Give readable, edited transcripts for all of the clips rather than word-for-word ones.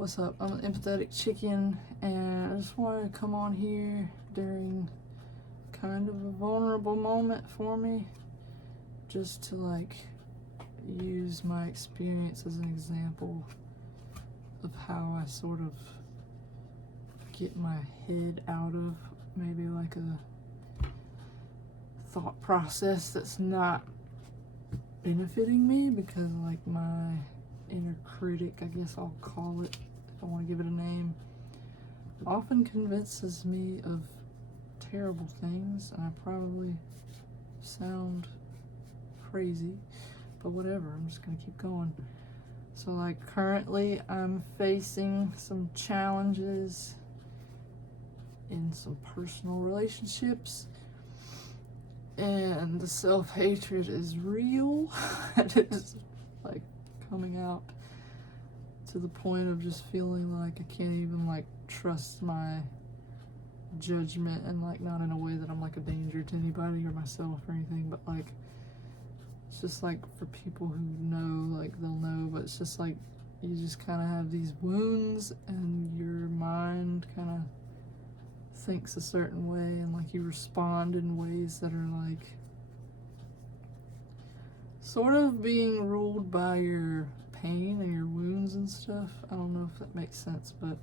What's up? I'm an Empathetic Chicken, and I just wanted to come on here during kind of a vulnerable moment for me, just to like use my experience as an example of how I sort of get my head out of maybe like a thought process that's not benefiting me, because like my inner critic, I guess I'll call it, if I want to give it a name, often convinces me of terrible things, and I probably sound crazy, but whatever, I'm just gonna keep going. So like currently I'm facing some challenges in some personal relationships, and the self-hatred is real. It is like coming out to the point of just feeling like I can't even like trust my judgment, and like not in a way that I'm like a danger to anybody or myself or anything, but like it's just like for people who know, like they'll know, but it's just like you just kind of have these wounds and your mind kind of thinks a certain way, and like you respond in ways that are like sort of being ruled by your pain and your wounds and stuff. I don't know if that makes sense, but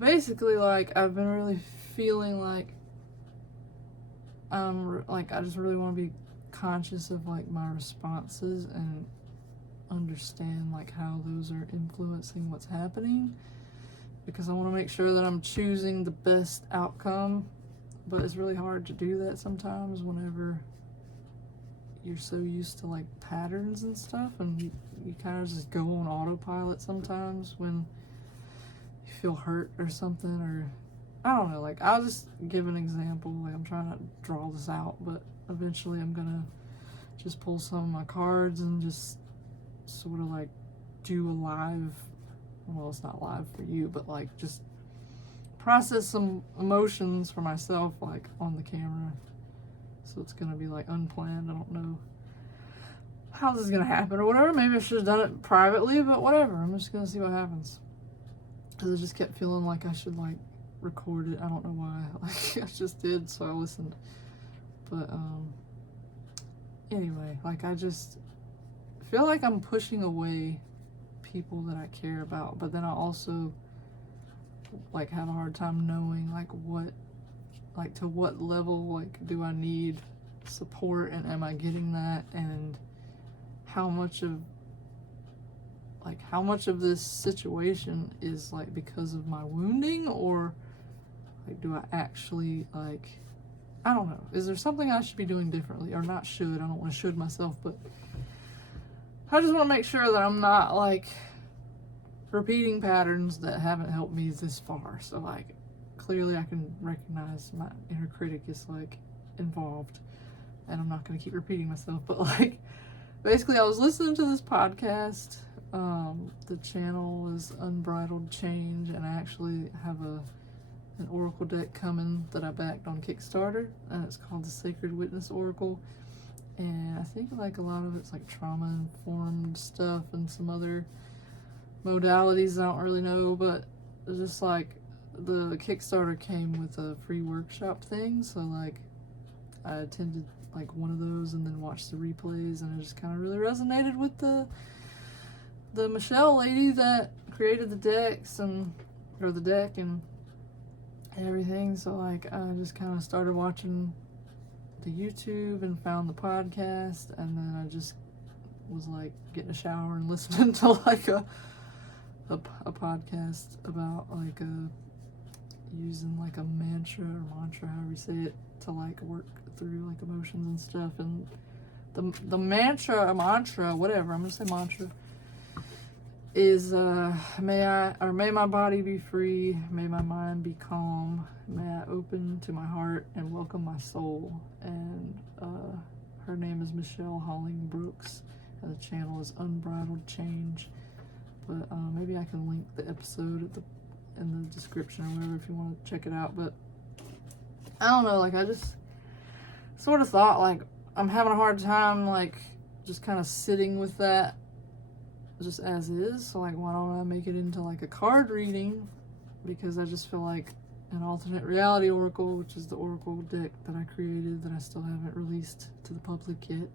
basically like I've been really feeling like I just really want to be conscious of like my responses and understand like how those are influencing what's happening, because I want to make sure that I'm choosing the best outcome. But it's really hard to do that sometimes whenever you're so used to like patterns and stuff, and you kind of just go on autopilot sometimes when you feel hurt or something, or I don't know, like I'll just give an example. Like I'm trying to draw this out, but eventually I'm gonna just pull some of my cards and just sort of like do a live, well, it's not live for you, but like just process some emotions for myself like on the camera. So it's gonna be like unplanned. I don't know how this is gonna happen or whatever. Maybe I should have done it privately, but whatever. I'm just gonna see what happens, because I just kept feeling like I should like record it. I don't know why. Like I just did, so I listened. But anyway, like I just feel like I'm pushing away people that I care about, but then I also like have a hard time knowing like what, like to what level like do I need support, and am I getting that, and how much of this situation is like because of my wounding, or like do I actually like, I don't know, is there something I should be doing differently, or not should, I don't want to should myself, but I just want to make sure that I'm not like repeating patterns that haven't helped me this far. So like clearly I can recognize my inner critic is like involved, and I'm not going to keep repeating myself, but like basically I was listening to this podcast. The channel is Unbridled Change, and I actually have an oracle deck coming that I backed on Kickstarter, and it's called the Sacred Witness Oracle. And I think like a lot of it's like trauma informed stuff and some other modalities I don't really know, but it's just like the Kickstarter came with a free workshop thing, so like I attended like one of those and then watched the replays, and it just kind of really resonated with the Michelle lady that created the decks or the deck and everything. So like I just kind of started watching the YouTube and found the podcast, and then I just was like getting a shower and listening to like a podcast about like using like a mantra, however you say it, to like work through like emotions and stuff. And the mantra, whatever, I'm gonna say mantra, is may my body be free, may my mind be calm, may I open to my heart and welcome my soul. And her name is Michelle Brooks, and the channel is Unbridled Change. But maybe I can link the episode in the description or whatever if you want to check it out. But I don't know, like I just sort of thought like I'm having a hard time like just kind of sitting with that just as is. So like, why don't I make it into like a card reading? Because I just feel like an alternate reality oracle, which is the oracle deck that I created that I still haven't released to the public yet.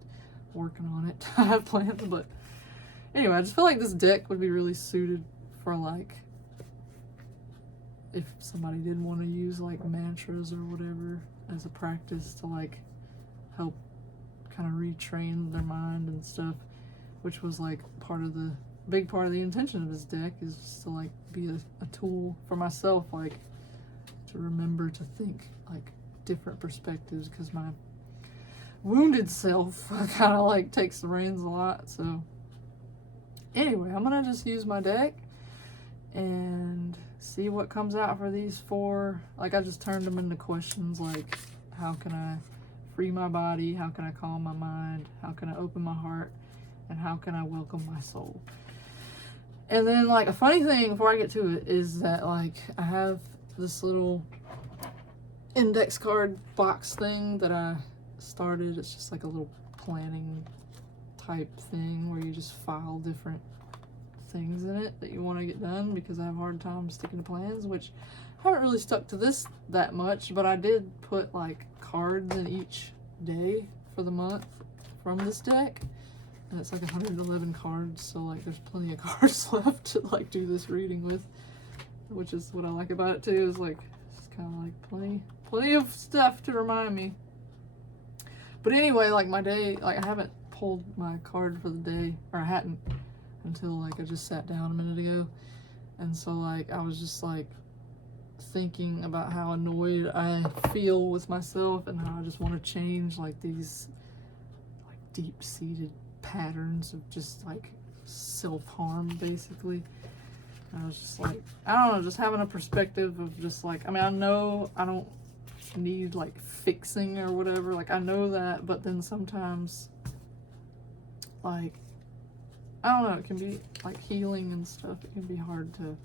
Working on it. I have plans, but anyway, I just feel like this deck would be really suited for like, if somebody did want to use like mantras or whatever as a practice to like help kind of retrain their mind and stuff, which was like big part of the intention of this deck, is just to like be a tool for myself, like to remember to think like different perspectives, because my wounded self kind of like takes the reins a lot. So anyway, I'm gonna just use my deck and see what comes out for these 4. Like, I just turned them into questions like, how can I free my body, how can I calm my mind, how can I open my heart, and how can I welcome my soul. And then like a funny thing before I get to it is that like I have this little index card box thing that I started. It's just like a little planning type thing where you just file different things in it that you want to get done, because I have a hard time sticking to plans, which I haven't really stuck to this that much, but I did put like cards in each day for the month from this deck, and it's like 111 cards, so like there's plenty of cards left to like do this reading with, which is what I like about it too, is like it's kind of like plenty of stuff to remind me. But anyway, like my day, like I haven't pulled my card for the day, or I hadn't until like I just sat down a minute ago. And so like I was just like thinking about how annoyed I feel with myself and how I just want to change like these like deep-seated patterns of just like self-harm basically. And I was just like, I don't know, just having a perspective of just like, I mean, I know I don't need like fixing or whatever, like I know that, but then sometimes like I don't know, it can be like healing and stuff, it can be hard to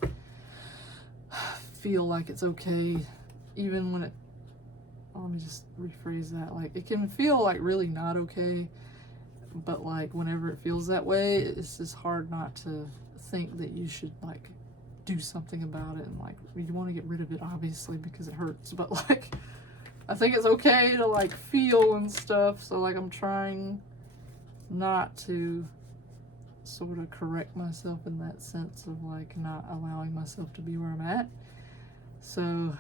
feel like it's okay even when let me just rephrase that, like it can feel like really not okay, but like whenever it feels that way, it's just hard not to think that you should like do something about it, and like you want to get rid of it obviously because it hurts, but like I think it's okay to like feel and stuff. So like I'm trying not to sort of correct myself in that sense of like not allowing myself to be where I'm at. So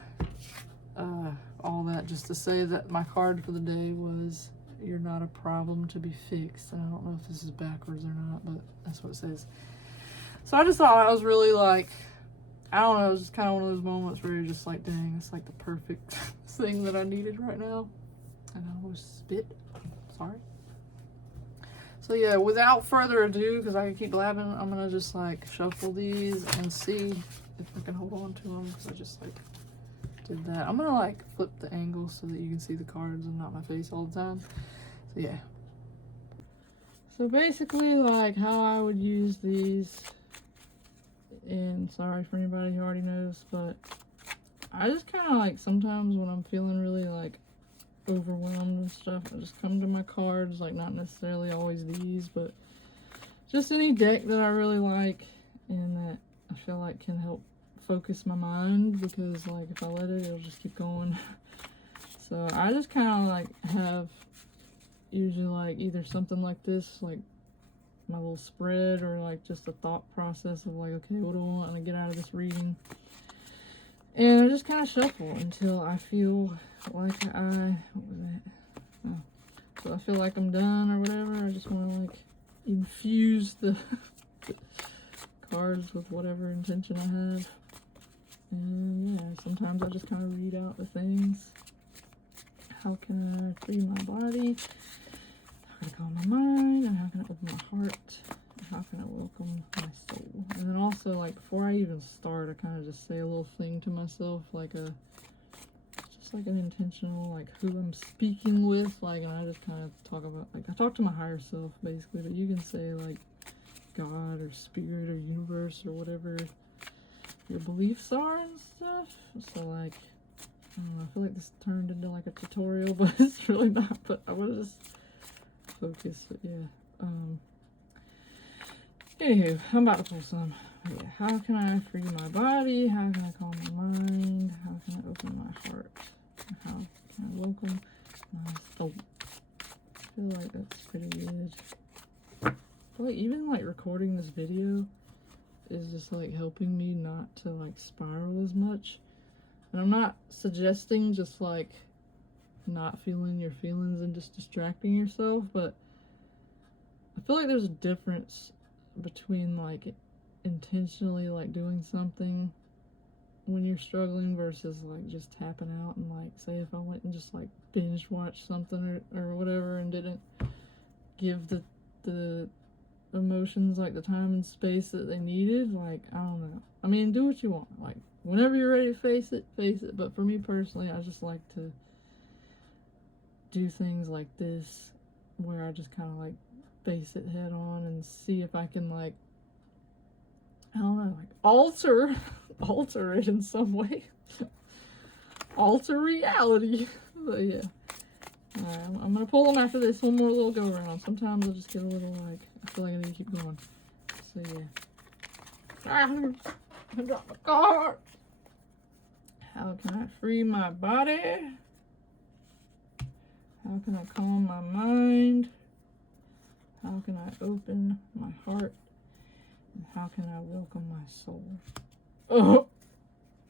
all that just to say that my card for the day was, you're not a problem to be fixed. And I don't know if this is backwards or not, but that's what it says. So I just thought I was really like, I don't know, it was just kind of one of those moments where you're just like, dang, it's like the perfect thing that I needed right now. And I almost spit. Sorry. So yeah, without further ado, because I can keep blabbing, I'm going to just like shuffle these and see if I can hold on to them, because I just like did that. I'm going to like flip the angle so that you can see the cards and not my face all the time. So yeah. So basically like how I would use these, and sorry for anybody who already knows, but I just kind of like sometimes when I'm feeling really like overwhelmed and stuff, I just come to my cards, like not necessarily always these, but just any deck that I really like and that I feel like can help focus my mind, because like if I let it, it'll just keep going. So I just kind of like have usually like either something like this, like my little spread, or like just a thought process of like, okay, what do I want to get out of this reading? And I just kind of shuffle until I feel like what was that? Oh, so I feel like I'm done or whatever. I just want to like infuse the cards with whatever intention I have. And yeah, sometimes I just kind of read out the things. How can I free my body? How can I calm my mind? And how can I open my heart? And how can I welcome my soul? And then also, like, before I even start, I kind of just say a little thing to myself, like just like an intentional, like, who I'm speaking with, like, and I just kind of talk about, like, I talk to my higher self, basically, but you can say, like, God or spirit or universe or whatever your beliefs are and stuff. So, like, I don't know, I feel like this turned into, like, a tutorial, but it's really not, but I want to just focus, but yeah. Anywho, I'm about to pull some. Yeah, how can I free my body? How can I calm my mind? How can I open my heart? How can I welcome my soul? I feel like that's pretty good. I feel like even like recording this video is just like helping me not to like spiral as much. And I'm not suggesting just like not feeling your feelings and just distracting yourself, but I feel like there's a difference between like intentionally like doing something when you're struggling versus like just tapping out. And like, say if I went and just like binge watched something or whatever and didn't give the emotions like the time and space that they needed, like, I don't know. I mean, do what you want. Like, whenever you're ready to face it, face it. But for me personally, I just like to do things like this where I just kind of like face it head on and see if I can like, I don't know, like alter it in some way. Alter reality. But yeah. Alright, I'm gonna pull them after this one more little go around. Sometimes I'll just get a little like, I feel like I need to keep going. So yeah. I dropped my card. How can I free my body? How can I calm my mind? How can I open my heart? And how can I welcome my soul? Oh,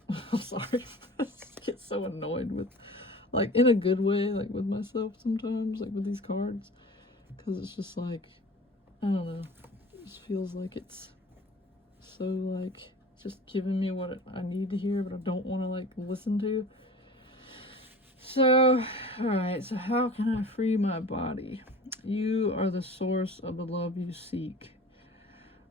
I'm sorry. I get so annoyed with, like, in a good way, like with myself sometimes, like with these cards. Because it's just like, I don't know. It just feels like it's so, like, just giving me what I need to hear, but I don't want to, like, listen to. So, alright, so how can I free my body? You are the source of the love you seek.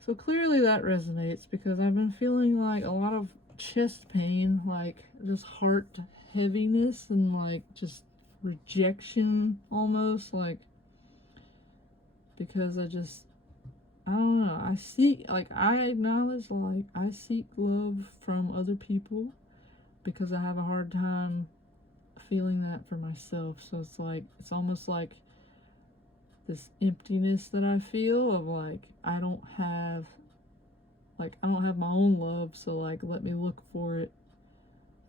So clearly that resonates because I've been feeling like a lot of chest pain, like just heart heaviness and like just rejection almost, like, because I don't know, I acknowledge, like, I seek love from other people because I have a hard time feeling that for myself. So it's like, it's almost like this emptiness that I feel of like, I don't have my own love, so like, let me look for it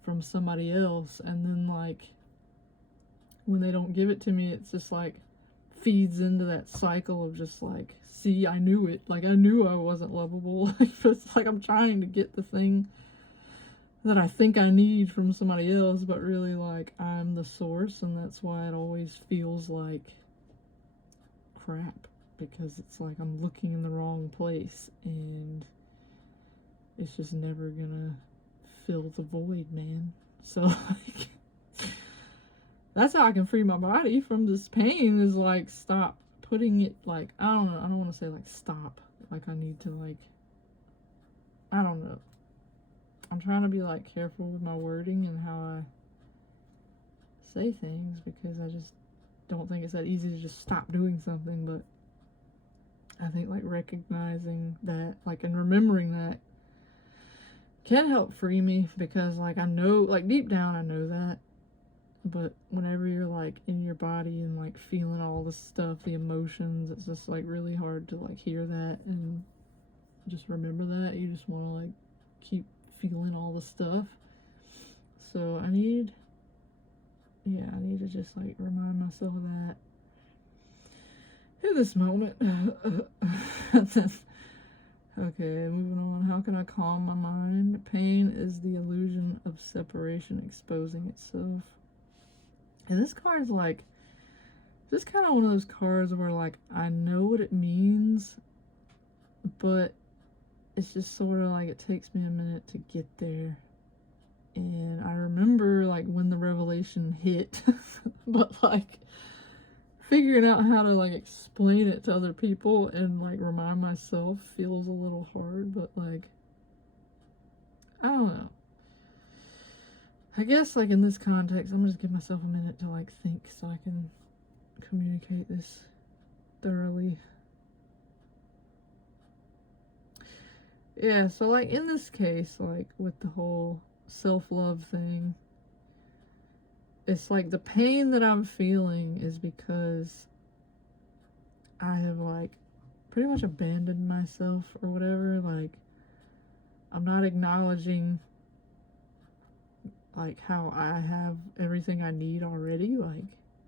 from somebody else. And then like, when they don't give it to me, it's just like feeds into that cycle of just like, see, I knew it. Like, I knew I wasn't lovable. Like, it's like I'm trying to get the thing that I think I need from somebody else, but really, like, I'm the source, and that's why it always feels like crap, because it's like I'm looking in the wrong place, and it's just never gonna fill the void, man. So, like, that's how I can free my body from this pain, is like, stop putting it, like, I don't know, I don't want to say like stop, like I need to, like, I don't know. I'm trying to be like careful with my wording and how I say things, because I just don't think it's that easy to just stop doing something. But I think like recognizing that, like, and remembering that can help free me, because like I know, like deep down I know that, but whenever you're like in your body and like feeling all the stuff, the emotions, it's just like really hard to like hear that and just remember that. You just want to like keep feeling all the stuff. So I need to just like remind myself of that in this moment. Okay, moving on. How can I calm my mind? Pain is the illusion of separation exposing itself. And this card's like, this kind of one of those cards where like I know what it means, but it's just sort of like it takes me a minute to get there. And I remember like when the revelation hit, but like figuring out how to like explain it to other people and like remind myself feels a little hard. But like, I don't know. I guess like in this context, I'm gonna just give myself a minute to like think so I can communicate this thoroughly. Yeah, so like in this case, like with the whole self-love thing, it's like the pain that I'm feeling is because I have like pretty much abandoned myself or whatever. Like, I'm not acknowledging like how I have everything I need already, like,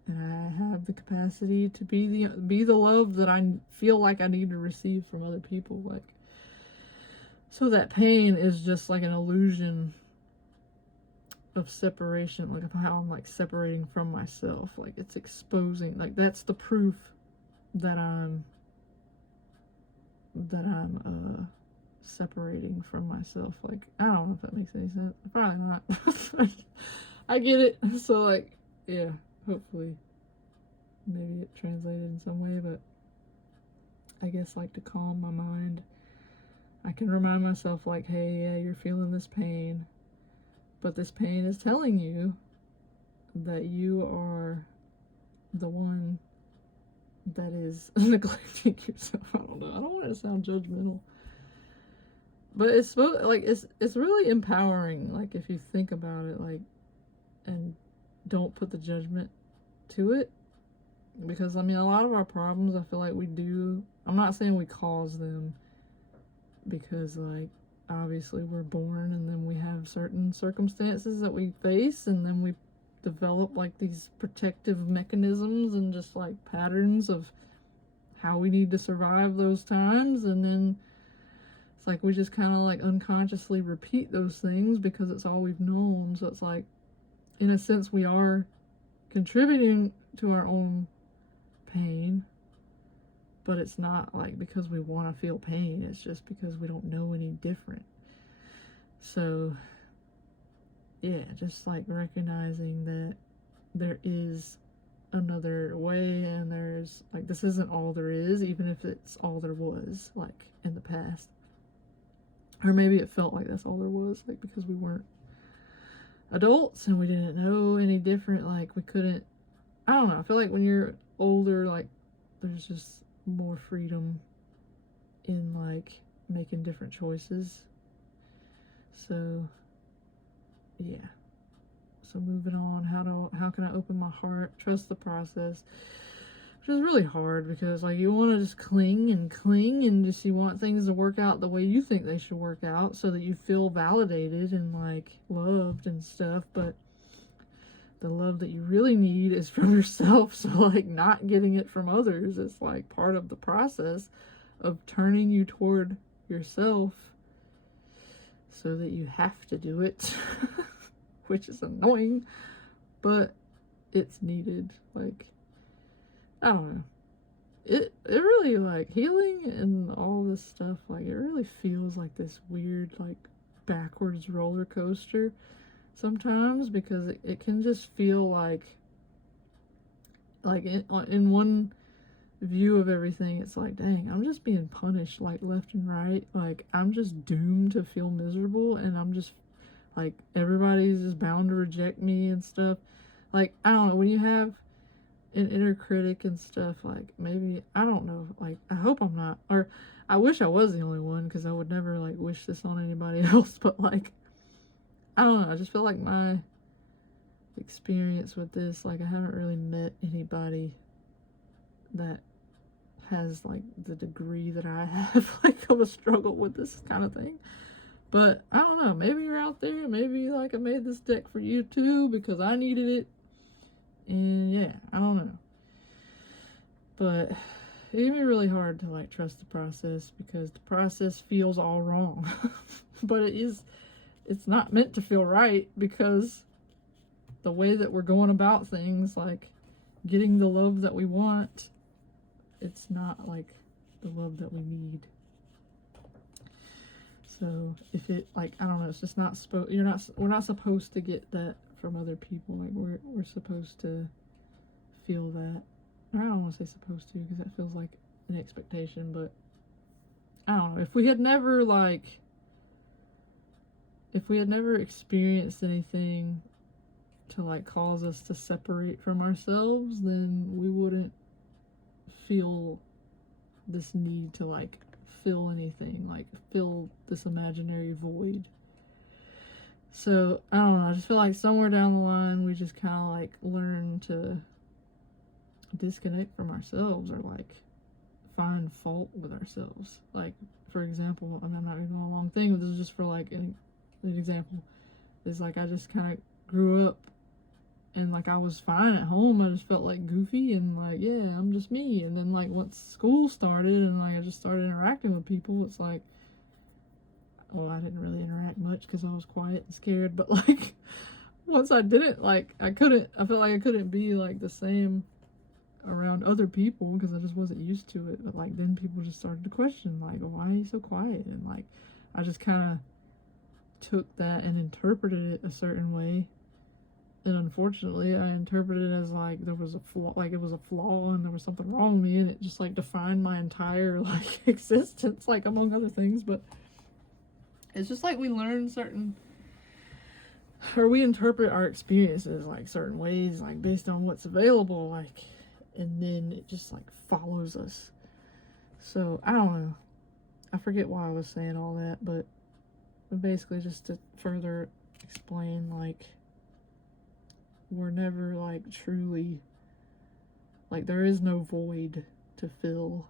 and I have the capacity to be the love that I feel like I need to receive from other people. Like, so that pain is just like an illusion of separation, like of how I'm like separating from myself. Like, it's exposing, like, that's the proof that I'm separating from myself. Like, I don't know if that makes any sense. Probably not. I get it. So, like, yeah, hopefully maybe it translated in some way, but I guess, like, to calm my mind, I can remind myself, like, hey, yeah, you're feeling this pain, but this pain is telling you that you are the one that is neglecting yourself. I don't know. I don't want it to sound judgmental, but it's like it's really empowering. Like, if you think about it, like, and don't put the judgment to it, because I mean, a lot of our problems, I feel like we do. I'm not saying we cause them, because, like, obviously we're born and then we have certain circumstances that we face, and then we develop like these protective mechanisms and just like patterns of how we need to survive those times, and then it's like we just kind of like unconsciously repeat those things because it's all we've known. So it's like, in a sense, we are contributing to our own pain, but it's not like because we want to feel pain. It's just because we don't know any different. So yeah, just like recognizing that there is another way, and there's like, this isn't all there is, even if it's all there was, like, in the past. Or maybe it felt like that's all there was, like, because we weren't adults and we didn't know any different. Like, we couldn't, I don't know, I feel like when you're older, like, there's just more freedom in like making different choices. So yeah, so moving on, how can I open my heart, trust the process, which is really hard, because like, you want to just cling and just, you want things to work out the way you think they should work out so that you feel validated and like loved and stuff. But the love that you really need is from yourself. So like, not getting it from others is like part of the process of turning you toward yourself, so that you have to do it, which is annoying, but it's needed. Like, I don't know. It really, like, healing and all this stuff, like, it really feels like this weird, like, backwards roller coaster sometimes, because it can just feel like in one view of everything, it's like, dang, I'm just being punished, like, left and right. Like, I'm just doomed to feel miserable, and I'm just like, everybody's just bound to reject me and stuff. Like, I don't know, when you have an inner critic and stuff, like, maybe, I don't know, like, I hope I'm not, or I wish I was the only one, because I would never like wish this on anybody else, but like, I don't know, I just feel like my experience with this, like, I haven't really met anybody that has like the degree that I have, like, of a struggle with this kind of thing. But I don't know, maybe you're out there, maybe like I made this deck for you too, because I needed it. And yeah, I don't know. But it can be really hard to like trust the process, because the process feels all wrong. But it's not meant to feel right, because the way that we're going about things, like getting the love that we want, it's not like the love that we need. So if it, like, I don't know, it's just not we're not supposed to get that from other people. Like, we're supposed to feel that. Or I don't want to say supposed to, because that feels like an expectation, but I don't know. If we had never experienced anything to like cause us to separate from ourselves, then we wouldn't feel this need to like fill anything, like fill this imaginary void. So I don't know, I just feel like somewhere down the line we just kind of like learn to disconnect from ourselves, or like find fault with ourselves. Like, for example, and I'm not going to go a long thing, but this is just for like an example. It's like I just kind of grew up and like I was fine at home. I just felt like goofy and like, yeah, I'm just me. And then like once school started and like I just started interacting with people, it's like, well, I didn't really interact much because I was quiet and scared, but like once I didn't, like I felt like I couldn't be like the same around other people because I just wasn't used to it. But like then people just started to question like, why are you so quiet? And like I just kind of took that and interpreted it a certain way, and unfortunately I interpreted it as like there was a flaw, like it was a flaw and there was something wrong with me, and it just like defined my entire like existence, like among other things. But it's just like we learn certain, or we interpret our experiences like certain ways, like based on what's available, like, and then it just like follows us. So I don't know, I forget why I was saying all that, but basically just to further explain, like we're never like truly, like there is no void to fill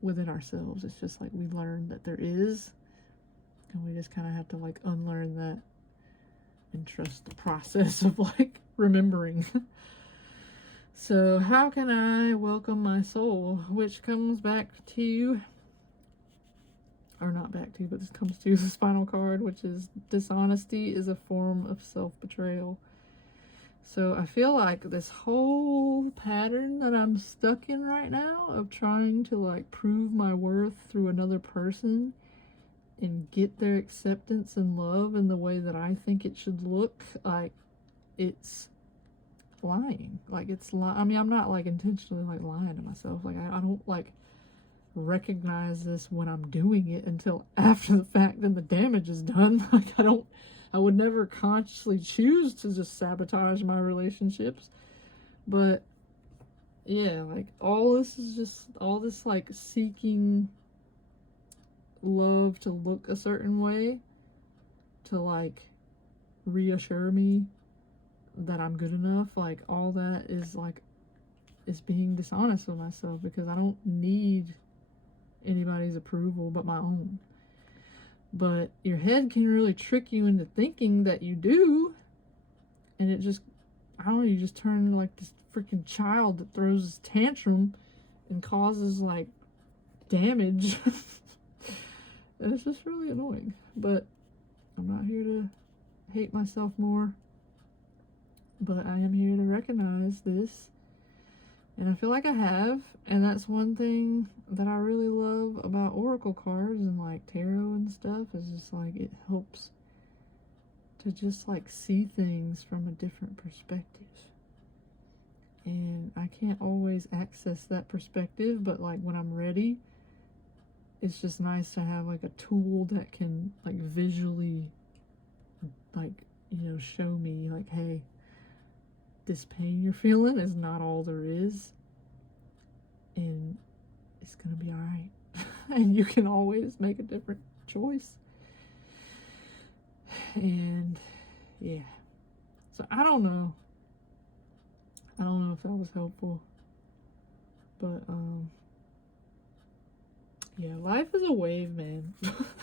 within ourselves. It's just like we learn that there is, and we just kind of have to like unlearn that and trust the process of like remembering. So how can I welcome my soul, which comes back to, or not back to, but this comes to the final card, which is dishonesty is a form of self-betrayal. So I feel like this whole pattern that I'm stuck in right now of trying to like prove my worth through another person and get their acceptance and love in the way that I think it should look, like it's lying. Like it's I mean, I'm not like intentionally like lying to myself. Like I don't like recognize this when I'm doing it until after the fact and the damage is done. Like I would never consciously choose to just sabotage my relationships. But yeah, like all this like seeking love to look a certain way, to like reassure me that I'm good enough, like all that is being dishonest with myself, because I don't need anybody's approval but my own. But your head can really trick you into thinking that you do, and it just, I don't know, you just turn into like this freaking child that throws his tantrum and causes like damage. And it's just really annoying. But I'm not here to hate myself more, but I am here to recognize this, and I feel like I have. And that's one thing that I really love about oracle cards and like tarot and stuff, is just like it helps to just like see things from a different perspective. And I can't always access that perspective, but like when I'm ready, it's just nice to have like a tool that can like visually like, you know, show me like, hey, this pain you're feeling is not all there is, and it's gonna be all right. And you can always make a different choice. And yeah, so I don't know if that was helpful, but yeah, life is a wave, man.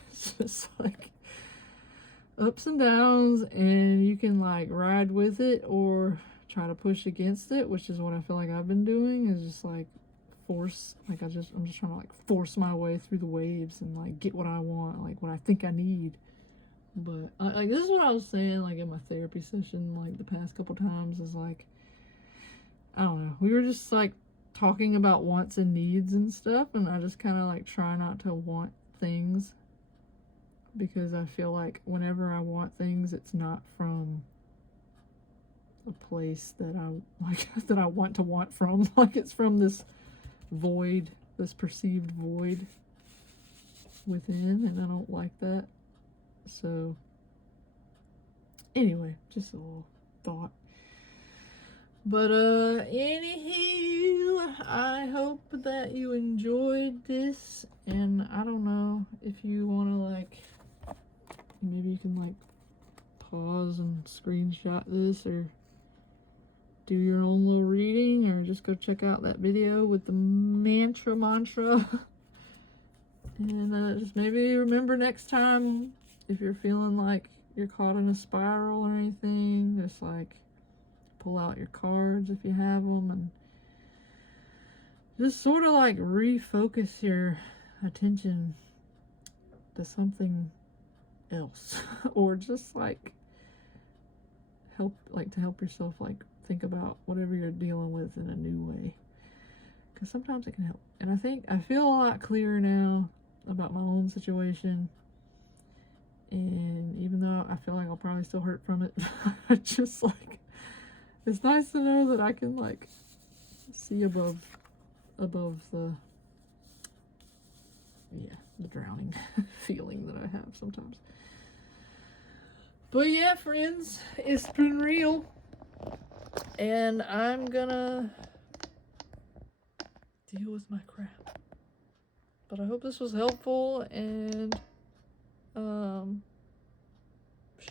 It's just like ups and downs, and you can like ride with it or try to push against it, which is what I feel like I've been doing, is just like I'm just trying to like force my way through the waves and like get what I want, like what I think I need. But like this is what I was saying like in my therapy session like the past couple times, is like, I don't know, we were just like talking about wants and needs and stuff, and I just kind of like try not to want things, because I feel like whenever I want things, it's not from a place that I like that I want to want from. Like it's from this void, this perceived void within, and I don't like that. So anyway, just a little thought. But anywho, I hope that you enjoyed this, and I don't know if you want to like, maybe you can like pause and screenshot this or do your own little reading, or just go check out that video with the mantra. And just maybe remember next time, if you're feeling like you're caught in a spiral or anything, just like pull out your cards if you have them, and just sort of like refocus your attention to something else. Or just like to help yourself like think about whatever you're dealing with in a new way, because sometimes it can help. And I feel a lot clearer now about my own situation, and even though I feel like I'll probably still hurt from it, I just like, it's nice to know that I can like see above the drowning feeling that I have sometimes. But yeah, friends, it's been real, and I'm gonna deal with my crap. But I hope this was helpful, and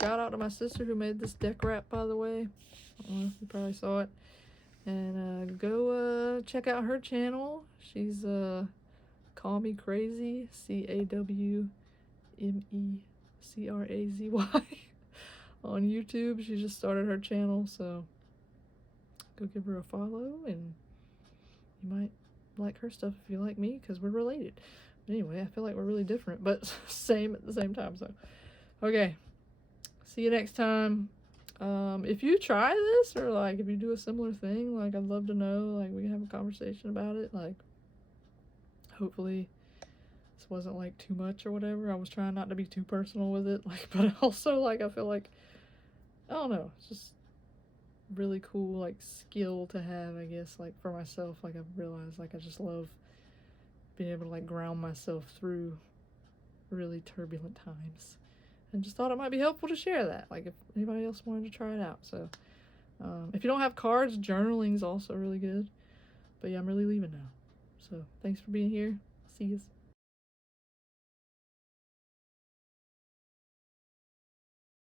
shout out to my sister who made this deck wrap, by the way. I don't know if you probably saw it. And go check out her channel. She's Call Me Crazy, CAWMECRAZY on YouTube. She just started her channel, so go give her a follow, and you might like her stuff if you like me, because we're related. But anyway, I feel like we're really different, but same at the same time. So okay, see you next time. If you try this, or like if you do a similar thing, like I'd love to know, like we can have a conversation about it. Like hopefully this wasn't like too much or whatever. I was trying not to be too personal with it, like, but also like I feel like, I don't know, it's just really cool like skill to have, I guess, like for myself. Like I've realized like I just love being able to like ground myself through really turbulent times, and just thought it might be helpful to share that, like if anybody else wanted to try it out. So if you don't have cards, journaling is also really good. But yeah, I'm really leaving now, so thanks for being here. See you.